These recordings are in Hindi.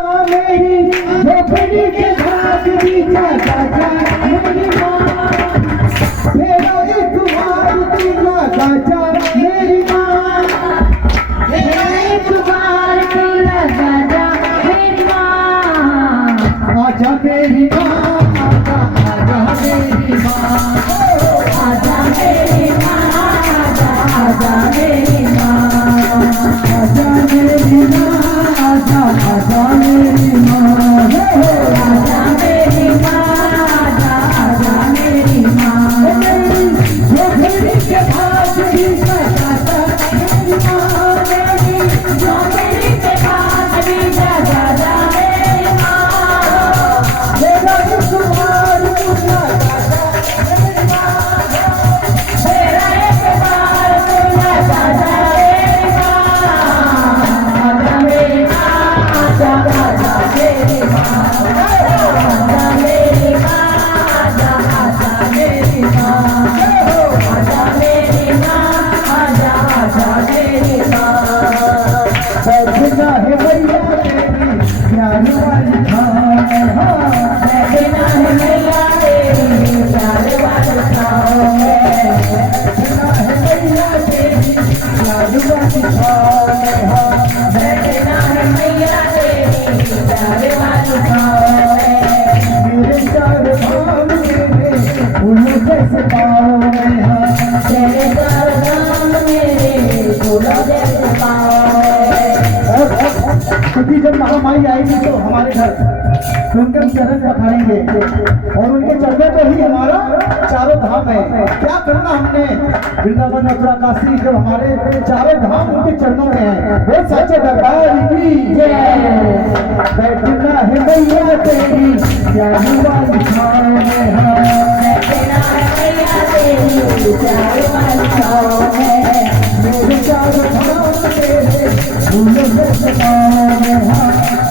मेरी झोपड़ी के साथ बीता राजा मेरी माँ मेरा एक बार तेरा राजा मेरी माँ मेरा एक बार तेरा राजा मेरी माँ आजा मेरी माँ आजा मेरी माँ आजा मेरी माँ आजा मेरी माँ आजा मेरी माँ आजा मेरी माँ आजा मेरी माँ आजा मेरी माँ झोपड़ी के पास बीता राजा मेरी माँ मेरी झोपड़ी के पास बीता राजा मेरी माँ मेरा एक बार तेरा राजा मेरी माँ मेरा एक बार तेरा राजा मेरी माँ आजा मेरी माँ आजा मेरी माँ आजा मेरी माँ आजा मेरी माँ आजा मेरी माँ आजा मेरी माँ बैठना है मैया तेरी प्यार वाली थान बैठना है मैया तेरी प्यार वाली छाँव में बैठना है मैया तेरी प्यार वाली थान बैठना है मैया तेरी प्यार वाली छाँव में मेरे चार धाम मेरे फूलों जैसे पाँव में तेरे दरदान मेरे फूलों जैसे पाँव में क्योंकि जब महामाई आएगी तो हमारे घर तो उनके चरण पखारेंगे और उनके चरणों पे ही हमारा चारों धाम है। क्या करना हमने वृंदावन मथुरा काशी जब हमारे चारों धाम उनके चरणों में है। वो सच्चे दरबार की जय। बैठना है मैया तेरी प्यार वाली छाँव में बैठना है मैया तेरी प्यार वाली छाँव में मेरे चारों धाम तेरे फूलों जैसे पाँव में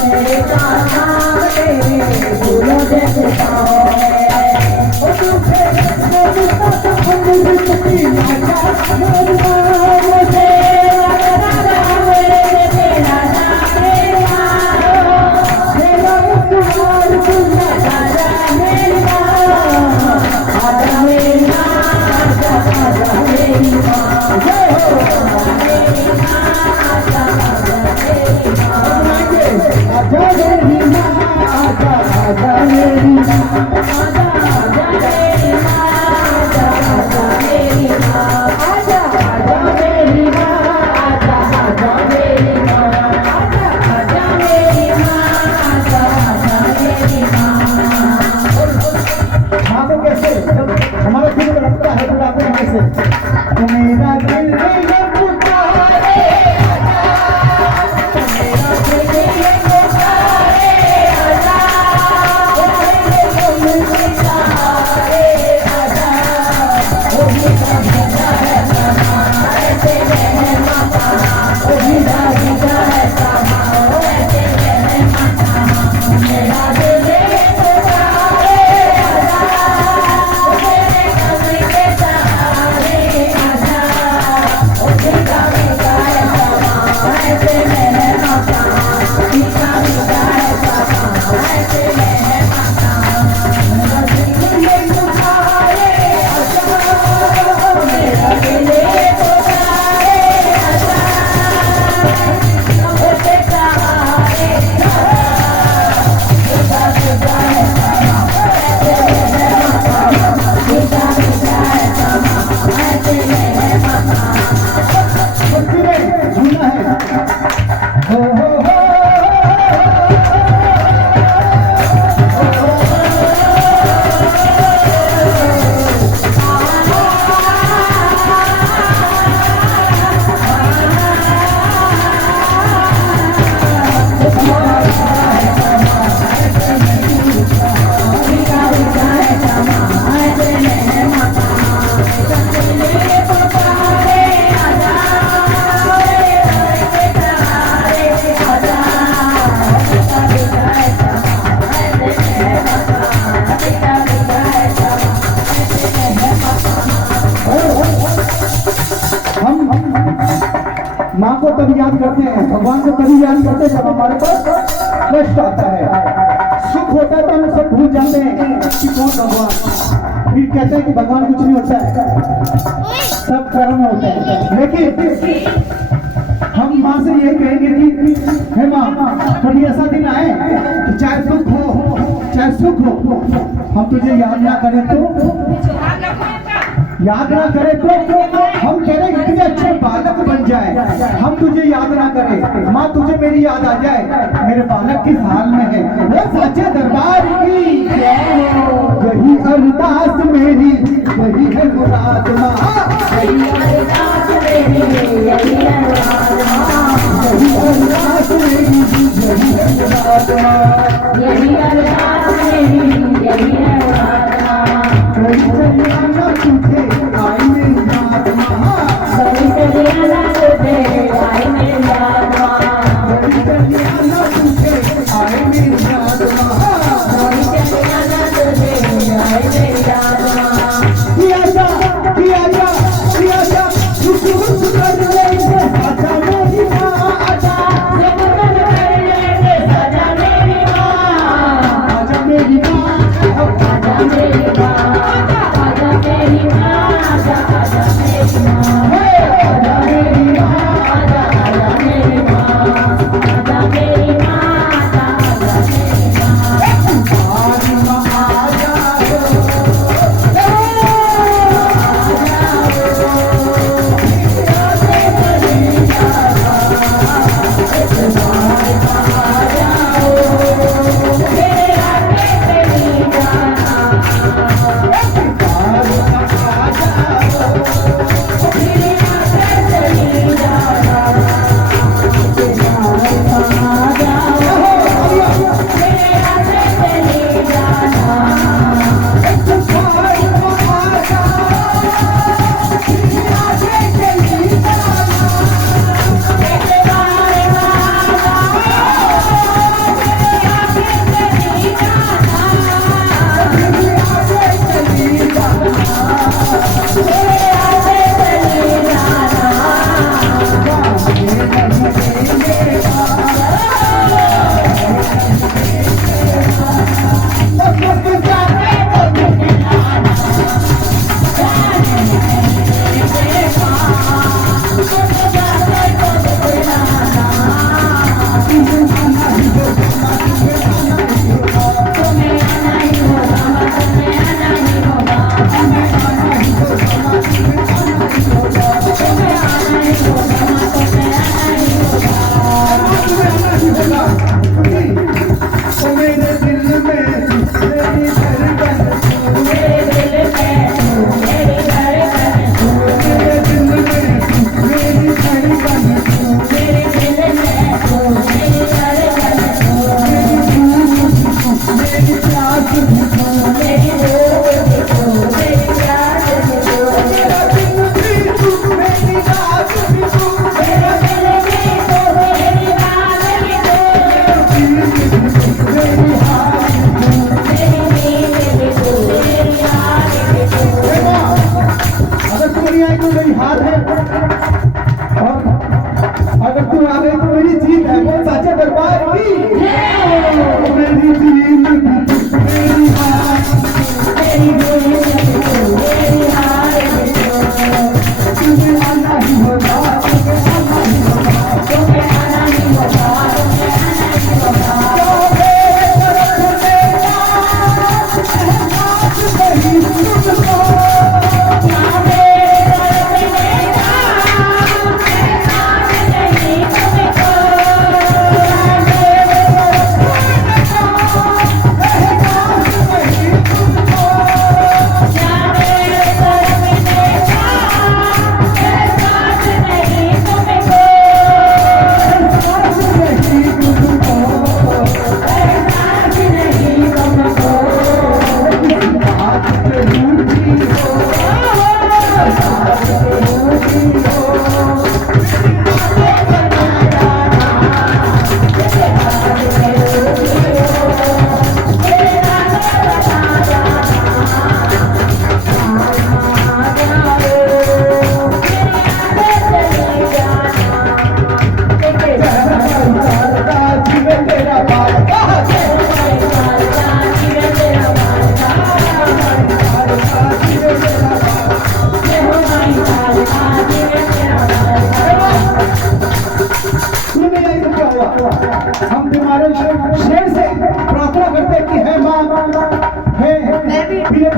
तेरे नाम तेरे फूलों जैसे पाँव में मुझे मेरा दिल पुकारे माँ को तभी याद करते हैं, भगवान को तभी याद करते हैं जब हमारे पास कष्ट आता है, सुख होता है तो हम सब भूल जाते हैं कि कौन भगवान। फिर कहते हैं कि भगवान कुछ नहीं होता है, सब कर्म होते हैं। लेकिन हम माँ से ये कहेंगे कि हे माँ, कभी ऐसा दिन आए कि चाहे दुख हो चाहे सुख हो, हम तुझे याद ना करें तो, याद ना करें तो हम कह रहे इतने अच्छे बालक बन जाए, हम तुझे याद ना करें, माँ तुझे मेरी याद आ जाए, मेरे बालक किस हाल में है। वो सच्चे दरबार की यही अरदास मेरी, यही है मुराद माँ, यही अरदास मेरी, यही अरदास माँ, यही अरदास मेरी, यही है मुराद माँ, यही अरदास मेरी, यही अरदास माँ। कहीं चले आना तुझे आई मेरी याद माँ, कभी चली आना तुझे आई मेरी याद माँ, कहीं चले आना तुझे आई मेरी याद माँ, कभी चली आना तुझे आई मेरी याद माँ। किया जा सुख कर लेंगे आजा मेरी माँ, आजा जबरन कर लेंगे सजा मेरी माँ, आजा मेरी माँ, आजा मेरी माँ, आजा मेरी माँ, आजा आजा मेरी माँ, आजा मेरी माँ, आजा आजा मेरी माँ, आजा मेरी माँ, आजा आजा मेरी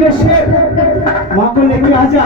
मेरे शेर माँ को लेके आ जा।